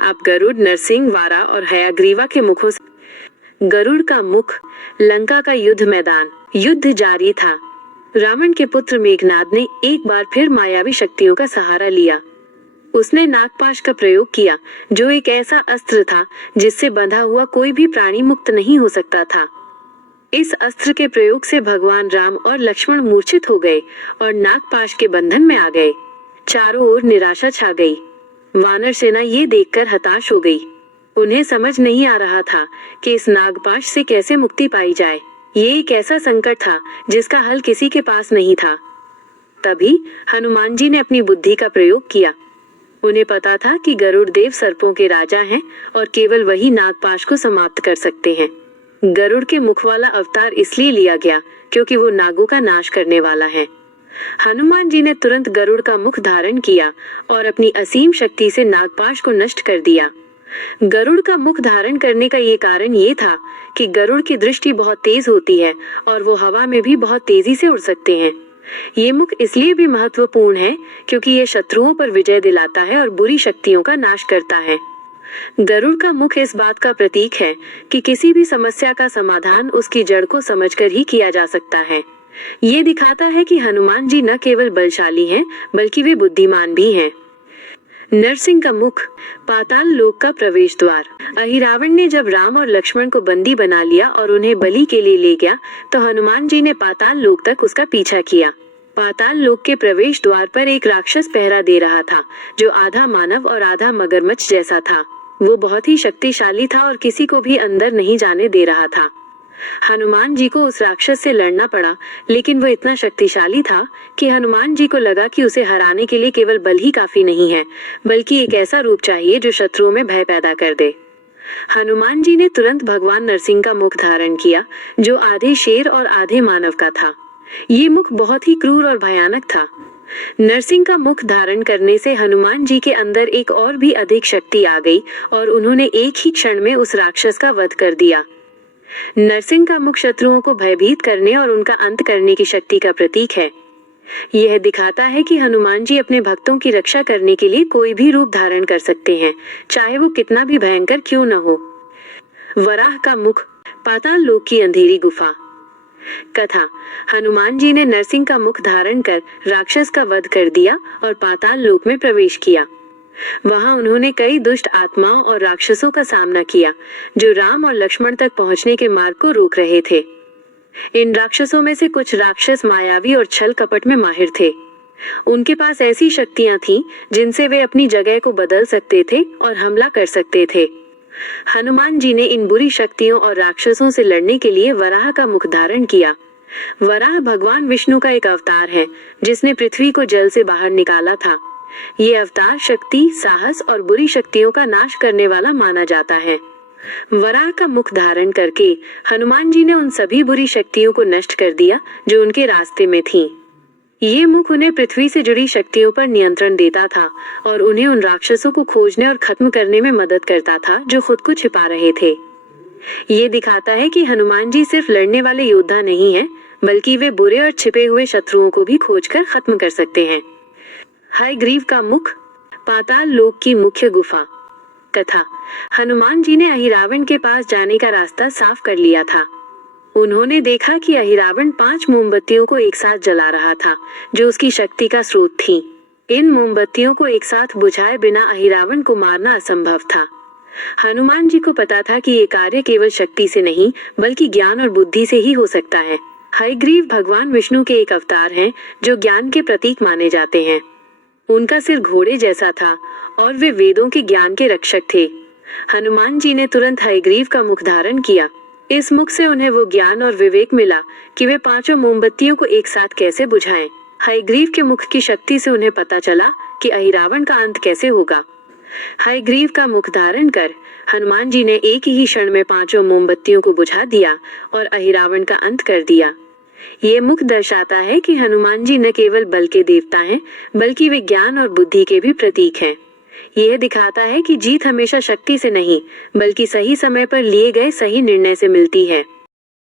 आप गरुड़, नरसिंह, वारा और हयग्रीवा के मुखों से। गरुड़ का मुख, लंका का युद्ध मैदान। युद्ध जारी था। रावण के पुत्र मेघनाद ने एक बार फिर मायावी शक्तियों का सहारा लिया। उसने नागपाश का प्रयोग किया, जो एक ऐसा अस्त्र था जिससे बंधा हुआ कोई भी प्राणी मुक्त नहीं हो सकता था। इस अस्त्र के प्रयोग से भगवान राम और लक्ष्मण मूर्छित हो गए और नागपाश के बंधन में आ गए। चारों ओर निराशा छा गई। वानर सेना ये देखकर हताश हो गई। उन्हें समझ नहीं आ रहा था कि इस नागपाश से कैसे मुक्ति पाई जाए। ये एक ऐसा संकट था जिसका हल किसी के पास नहीं था। तभी हनुमान जी ने अपनी बुद्धि का प्रयोग किया। उन्हें पता था कि गरुड़ देव सर्पों के राजा हैं और केवल वही नागपाश को समाप्त कर सकते हैं। गरुड़ के मुख वाला अवतार इसलिए लिया गया क्योंकि वो नागों का नाश करने वाला है। हनुमान जी ने तुरंत गरुड़ का मुख धारण किया और अपनी असीम शक्ति से नागपाश को नष्ट कर दिया। गरुड़ का मुख धारण करने का ये कारण ये था कि गरुड़ की दृष्टि बहुत तेज होती है और वो हवा में भी बहुत तेजी से उड़ सकते हैं। ये मुख इसलिए भी महत्वपूर्ण है क्योंकि ये शत्रुओं पर विजय दिलाता है और बुरी शक्तियों का नाश करता है। गरुड़ का मुख इस बात का प्रतीक है कि किसी भी समस्या का समाधान उसकी जड़ को समझकर ही किया जा सकता है। ये दिखाता है कि हनुमान जी न केवल बलशाली हैं, बल्कि वे बुद्धिमान भी हैं। नरसिंह का मुख, पाताल लोक का प्रवेश द्वार। अहिरावण ने जब राम और लक्ष्मण को बंदी बना लिया और उन्हें बलि के लिए ले गया, तो हनुमान जी ने पाताल लोक तक उसका पीछा किया। पाताल लोक के प्रवेश द्वार पर एक राक्षस पहरा दे रहा था, जो आधा मानव और आधा मगरमच्छ जैसा था। वो बहुत ही शक्तिशाली था और किसी को भी अंदर नहीं जाने दे रहा था। हनुमान जी को उस राक्षस से लड़ना पड़ा, लेकिन वो इतना शक्तिशाली था कि हनुमान जी को लगा कि उसे हराने के लिए केवल बल ही काफी नहीं है, बल्कि एक ऐसा रूप चाहिए जो शत्रुओं में भय पैदा कर दे। हनुमान जी ने तुरंत भगवान नरसिंह का मुख धारण किया, जो आधे शेर और आधे मानव का था। ये मुख बहुत ही क्रूर और भयानक था। नरसिंह का मुख धारण करने से हनुमान जी के अंदर एक और भी अधिक शक्ति आ गई और उन्होंने एक ही क्षण में उस राक्षस का वध कर दिया। नरसिंह का मुख शत्रुओं को भयभीत करने और उनका अंत करने की शक्ति का प्रतीक है। यह दिखाता है कि हनुमान जी अपने भक्तों की रक्षा करने के लिए कोई भी रूप धारण कर सकते हैं, चाहे वो कितना भी भयंकर क्यों न हो। वराह का मुख, पाताल लोक की अंधेरी गुफा। कथा, हनुमान जी ने नरसिंह का मुख धारण कर राक्षस का वध कर दिया और पाताल लोक में प्रवेश किया। वहां उन्होंने कई दुष्ट आत्माओं और राक्षसों का सामना किया, जो राम और लक्ष्मण तक पहुंचने के मार्ग को रोक रहे थे। इन राक्षसों में से कुछ राक्षस मायावी और छल कपट में माहिर थे। उनके पास ऐसी शक्तियां थीं जिनसे वे अपनी जगह को बदल सकते थे और हमला कर सकते थे। हनुमान जी ने इन बुरी शक्तियों और राक्षसों से लड़ने के लिए वराह का मुख धारण किया। वराह भगवान विष्णु का एक अवतार है, जिसने पृथ्वी को जल से बाहर निकाला था। ये अवतार शक्ति, साहस और बुरी शक्तियों का नाश करने वाला माना जाता है। वराह का मुख धारण करके हनुमान जी ने उन सभी बुरी शक्तियों को नष्ट कर दिया जो उनके रास्ते में थीं। ये मुख उन्हें पृथ्वी से जुड़ी शक्तियों पर नियंत्रण देता था और उन्हें उन राक्षसों को खोजने और खत्म करने में मदद करता था जो खुद को छिपा रहे थे। ये दिखाता है कि हनुमान जी सिर्फ लड़ने वाले योद्धा नहीं हैं, बल्कि वे बुरे और छिपे हुए शत्रुओं को भी खोजकर खत्म कर सकते हैं। हयग्रीव का मुख, पाताल लोक की मुख्य गुफा। कथा, हनुमान जी ने अहिरावण के पास जाने का रास्ता साफ कर लिया था। उन्होंने देखा कि अहिरावण 5 मोमबत्तियों को एक साथ जला रहा था, जो उसकी शक्ति का स्रोत थी। इन मोमबत्तियों को एक साथ बुझाए बिना अहिरावण को मारना असंभव था। हनुमान जी को पता था कि ये कार्य केवल शक्ति से नहीं, बल्कि ज्ञान और बुद्धि से ही हो सकता है। हयग्रीव भगवान विष्णु के एक अवतार हैं, जो ज्ञान के प्रतीक माने जाते हैं। उनका सिर घोड़े जैसा था और वे वेदों के ज्ञान के रक्षक थे। हनुमान जी ने तुरंत हयग्रीव का मुख धारण किया। इस मुख से उन्हें वो ज्ञान और विवेक मिला कि वे 5 मोमबत्तियों को एक साथ कैसे बुझाएं। हयग्रीव के मुख की शक्ति से उन्हें पता चला कि अहिरावण का अंत कैसे होगा। हयग्रीव का मुख धारण कर हनुमान जी ने एक ही क्षण में 5 मोमबत्तियों को बुझा दिया और अहिरावण का अंत कर दिया। ये मुख दर्शाता है कि हनुमान जी न केवल बल के देवता हैं, बल्कि वे ज्ञान और बुद्धि के भी प्रतीक हैं। यह दिखाता है कि जीत हमेशा शक्ति से नहीं, बल्कि सही समय पर लिए गए सही निर्णय से मिलती है।